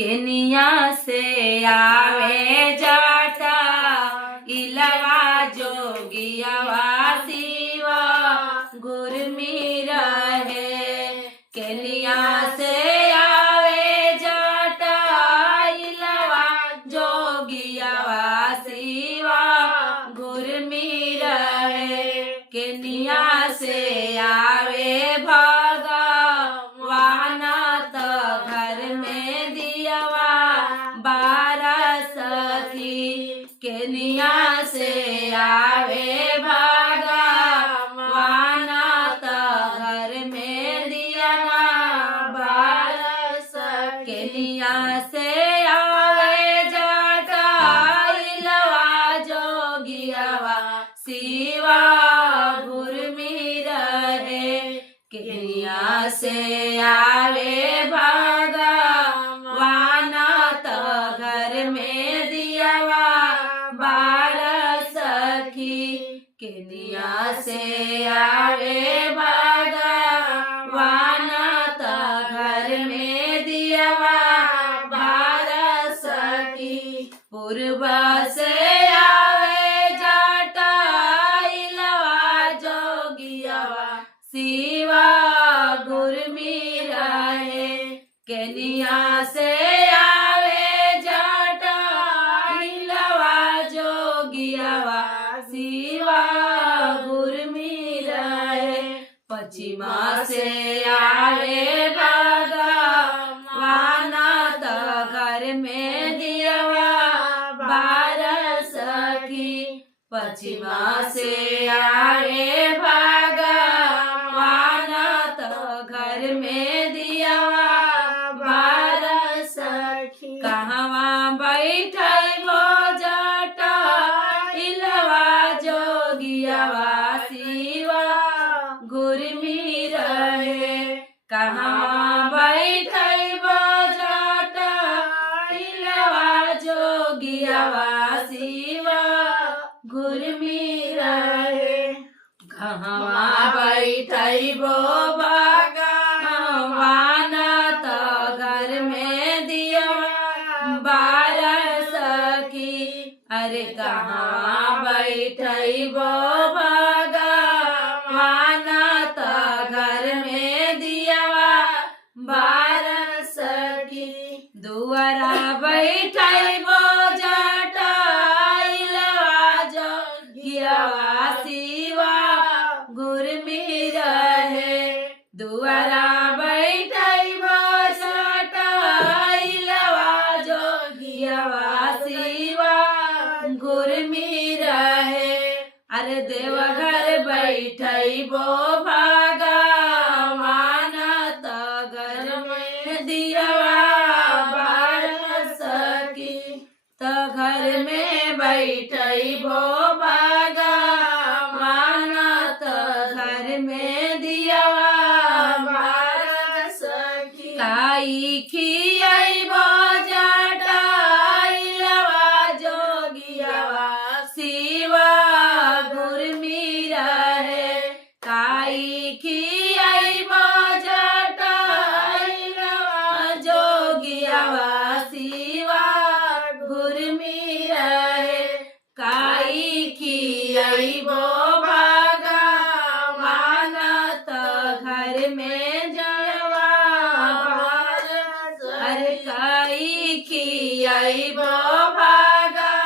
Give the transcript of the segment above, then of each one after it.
Kenya से आवे जाटा इलवा जोगियावा शिवा गुरमी रहे। केनिया से आवे जाटा इलवा जोगियावा शिवा गुरमी रहे। केनिया से आवे भागा वाना तो घर में दियावा 12 सखी। केनिया से आवे भागा वाना तो घर में दियावा 12 सखी। केनिया से आवे जाटा इलवा जोगियावा शिवा गुरमी रहे। केनिया से आवे भागा वाना तो घर में दियावा 12 सखी। केनिया से आवे भागा वाना तो घर में दियावा 12 सखी। पूर्व से आवे जाटा इलवा जोगियावा शिवा गुरमी रहे। केनिया से आवे जाटा इलवा जोगियावा शिवा गुरमी रहे। पश्चिमा से आवे भागा वाना तो घर में दियावा 12 सखी। पश्चिमा से आवे भागा वाना तो घर में दियावा 12 सखी। कहवा बैठै वो जाटा इलवा जोगियावा शिवा गुरमी रहे। कहवा बैठै वो जाटा इलवा जोगियावा शिवा गुरमी रहे। कहवा बैठै वो भागा वाना तो घर में दियावा 12 सखी। अरे कहवा बैठै वो भागा वाना तो घर में दियावा 12 सखी। दुआरा बैठै वो जाटा इलवा जोगियावा शिवा गुरमी रहे। दुआरा बैठै वो जाटा इलवा जोगियावा शिवा गुरमी रहे। अरे देवघर बैठै वो भागा वाना तो घर में दियावा 12 सखी। तो घर में बैठै वो भागा वाना तो घर में दियावा 12 सखी। काई खियाई वो जाटा इलवा जोगियावा शिवा गुरमी रहे। काई खियाई वो जाटा इलवा जोगियावा शिवा गुरमी रहे। काई खियाई वो भागा वाना तो घर में दियावा 12 सखी। अरे काई खियाई वो भागा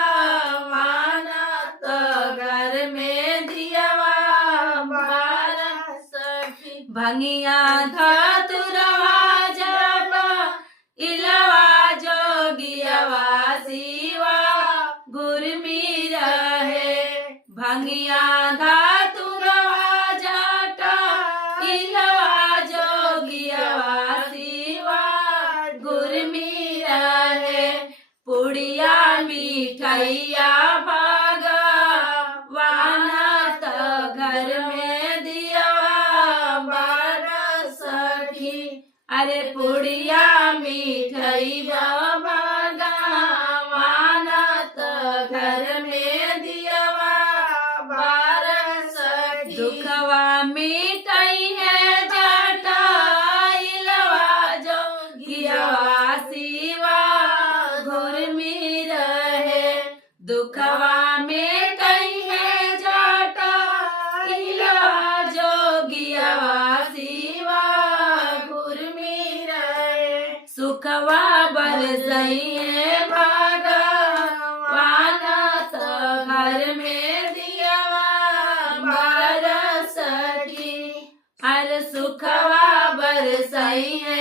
वाना तो घर में दियावा 12 सखी। भंगिया धतुरवा जापा इलवा जोगियावा शिवा गुरमी रहे। भंगिया धतुरवा जाटा इलवा जोगियावा शिवा गुरमी रहे। पुड़िया मिठाइया भागा वाना तो घर में दियावा 12 सखी। अरे पुड़िया मिठाइया भागा वाना तो घर में दियावा 12 सखी। दुखवा मिठाई है जाटा इलवा जोगियावा शिवा गुरमी रहे दुखवा में कहीं है जाटा इलवा जोगियावा शिवा गुरमी रहे सुखवा बरसई है भगवान तो घर में दियावा बरस की हर सुखवा बरसई है